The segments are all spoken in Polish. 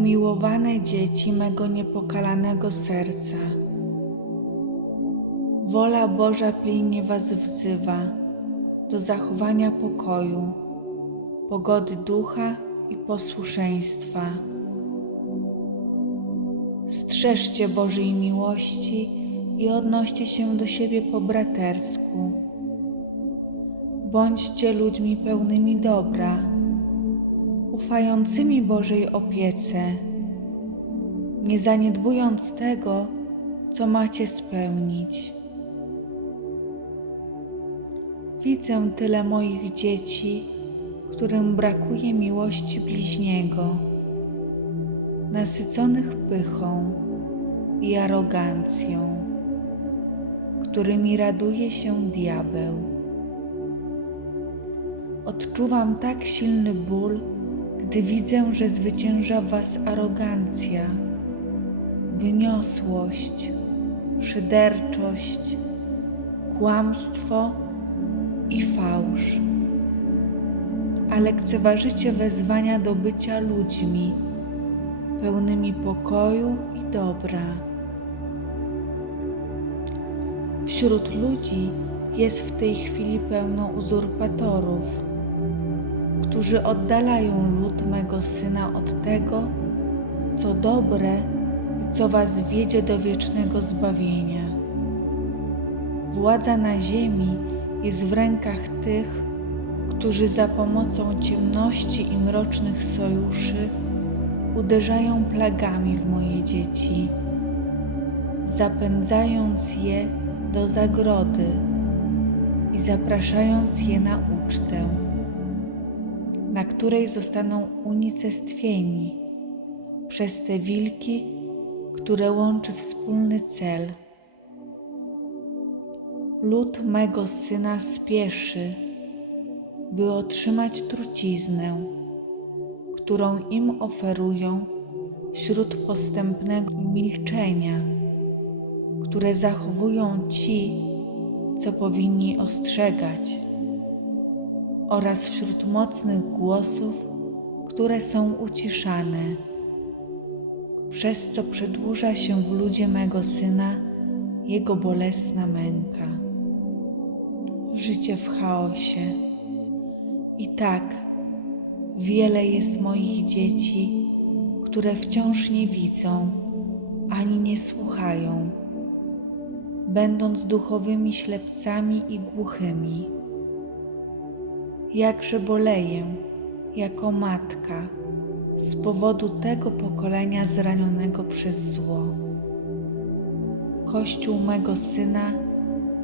Umiłowane dzieci mego niepokalanego serca, wola Boża pilnie was wzywa do zachowania pokoju, pogody ducha i posłuszeństwa. Strzeżcie Bożej miłości i odnoście się do siebie po bratersku. Bądźcie ludźmi pełnymi dobra, ufającymi Bożej opiece, nie zaniedbując tego, co macie spełnić. Widzę tyle moich dzieci, którym brakuje miłości bliźniego, nasyconych pychą i arogancją, którymi raduje się diabeł. Odczuwam tak silny ból, gdy widzę, że zwycięża w was arogancja, wyniosłość, szyderczość, kłamstwo i fałsz, a lekceważycie wezwania do bycia ludźmi pełnymi pokoju i dobra. Wśród ludzi jest w tej chwili pełno uzurpatorów, którzy oddalają lud mego Syna od tego, co dobre i co was wiedzie do wiecznego zbawienia. Władza na ziemi jest w rękach tych, którzy za pomocą ciemności i mrocznych sojuszy uderzają plagami w moje dzieci, zapędzając je do zagrody i zapraszając je na ucztę, na której zostaną unicestwieni przez te wilki, które łączy wspólny cel. Lud mego Syna spieszy, by otrzymać truciznę, którą im oferują wśród postępnego milczenia, które zachowują ci, co powinni ostrzegać, oraz wśród mocnych głosów, które są uciszane, przez co przedłuża się w ludzie mego Syna jego bolesna męka. Życie w chaosie. I tak wiele jest moich dzieci, które wciąż nie widzą ani nie słuchają, będąc duchowymi ślepcami i głuchymi. Jakże boleję jako matka z powodu tego pokolenia zranionego przez zło. Kościół mego Syna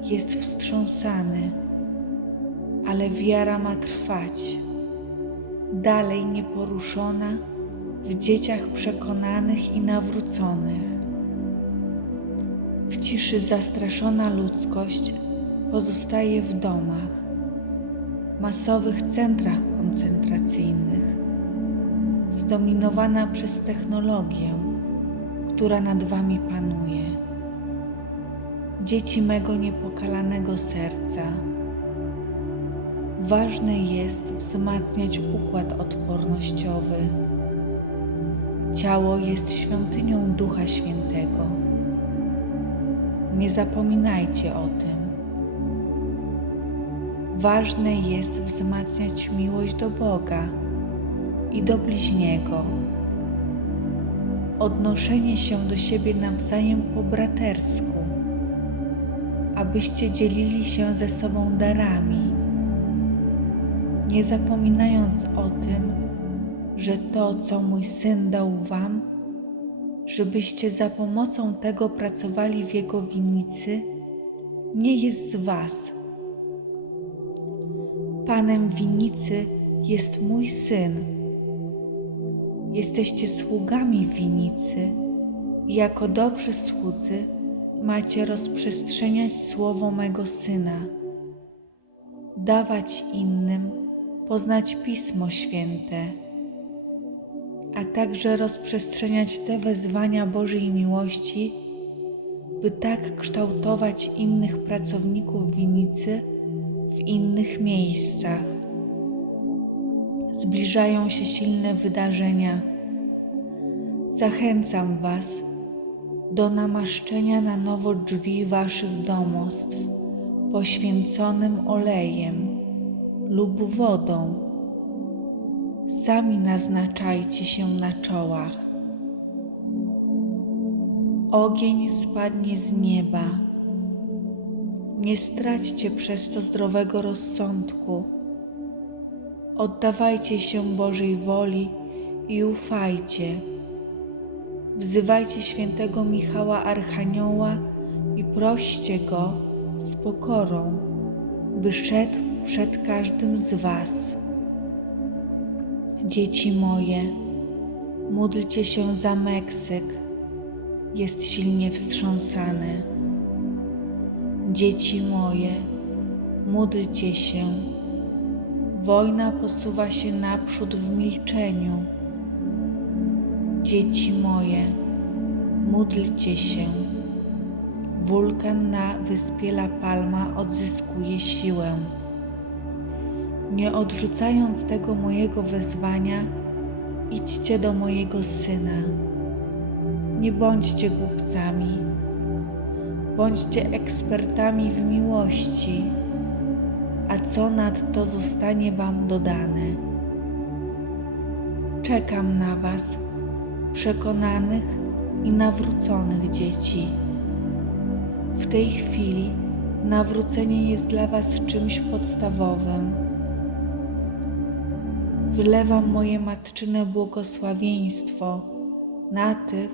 jest wstrząsany, ale wiara ma trwać, dalej nieporuszona w dzieciach przekonanych i nawróconych. W ciszy zastraszona ludzkość pozostaje w domach, masowych centrach koncentracyjnych, zdominowana przez technologię, która nad wami panuje. Dzieci mego niepokalanego serca, ważne jest wzmacniać układ odpornościowy. Ciało jest świątynią Ducha Świętego. Nie zapominajcie o tym. Ważne jest wzmacniać miłość do Boga i do bliźniego. Odnoszenie się do siebie nawzajem po bratersku, abyście dzielili się ze sobą darami, nie zapominając o tym, że to, co mój Syn dał wam, żebyście za pomocą tego pracowali w Jego winnicy, nie jest z was. Panem winnicy jest mój Syn. Jesteście sługami winnicy i jako dobrzy słudzy macie rozprzestrzeniać słowo mego Syna, dawać innym poznać Pismo Święte, a także rozprzestrzeniać te wezwania Bożej miłości, by tak kształtować innych pracowników winnicy w innych miejscach. Zbliżają się silne wydarzenia. Zachęcam Was do namaszczenia na nowo drzwi Waszych domostw poświęconym olejem lub wodą. Sami naznaczajcie się na czołach. Ogień spadnie z nieba. Nie straćcie przez to zdrowego rozsądku. Oddawajcie się Bożej woli i ufajcie. Wzywajcie świętego Michała Archanioła i proście Go z pokorą, by szedł przed każdym z Was. Dzieci moje, módlcie się za Meksyk, jest silnie wstrząsany. Dzieci moje, módlcie się, wojna posuwa się naprzód w milczeniu. Dzieci moje, módlcie się, wulkan na wyspie La Palma odzyskuje siłę. Nie odrzucając tego mojego wezwania, idźcie do mojego Syna. Nie bądźcie głupcami, bądźcie ekspertami w miłości, a co nadto zostanie Wam dodane. Czekam na Was, przekonanych i nawróconych dzieci. W tej chwili nawrócenie jest dla Was czymś podstawowym. Wylewam moje matczyne błogosławieństwo na tych,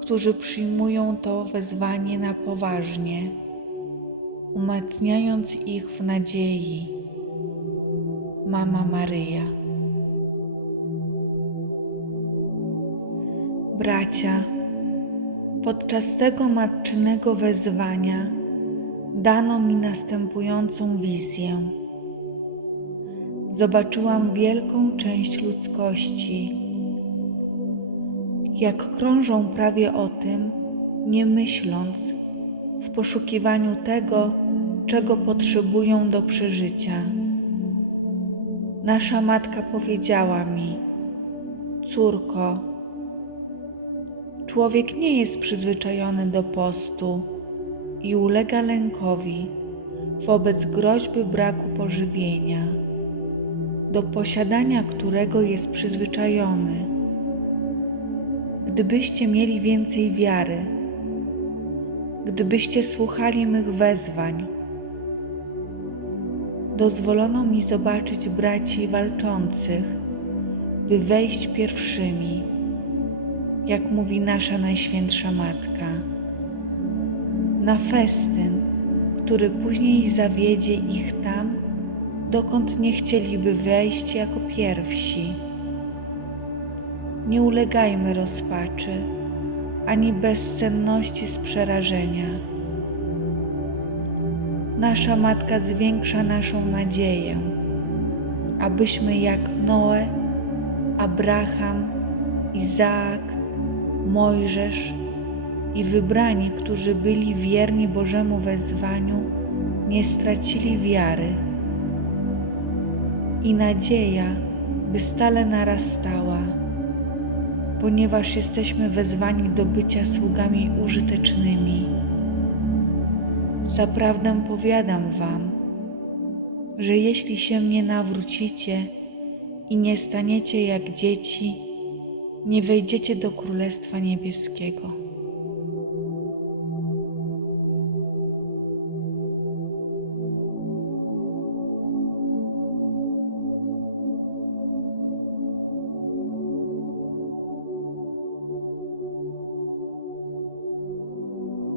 którzy przyjmują to wezwanie na poważnie, umacniając ich w nadziei. Mama Maryja. Bracia, podczas tego matczynego wezwania dano mi następującą wizję. Zobaczyłam wielką część ludzkości, jak krążą prawie o tym, nie myśląc, w poszukiwaniu tego, czego potrzebują do przeżycia. Nasza matka powiedziała mi: córko, człowiek nie jest przyzwyczajony do postu i ulega lękowi wobec groźby braku pożywienia, do posiadania którego jest przyzwyczajony. Gdybyście mieli więcej wiary, gdybyście słuchali mych wezwań, dozwolono mi zobaczyć braci walczących, by wejść pierwszymi, jak mówi nasza Najświętsza Matka, na festyn, który później zawiedzie ich tam, dokąd nie chcieliby wejść jako pierwsi. Nie ulegajmy rozpaczy, ani bezsenności z przerażenia. Nasza Matka zwiększa naszą nadzieję, abyśmy jak Noe, Abraham, Izaak, Mojżesz i wybrani, którzy byli wierni Bożemu wezwaniu, nie stracili wiary. I nadzieja, by stale narastała, ponieważ jesteśmy wezwani do bycia sługami użytecznymi. Zaprawdę powiadam Wam, że jeśli się nie nawrócicie i nie staniecie jak dzieci, nie wejdziecie do Królestwa Niebieskiego.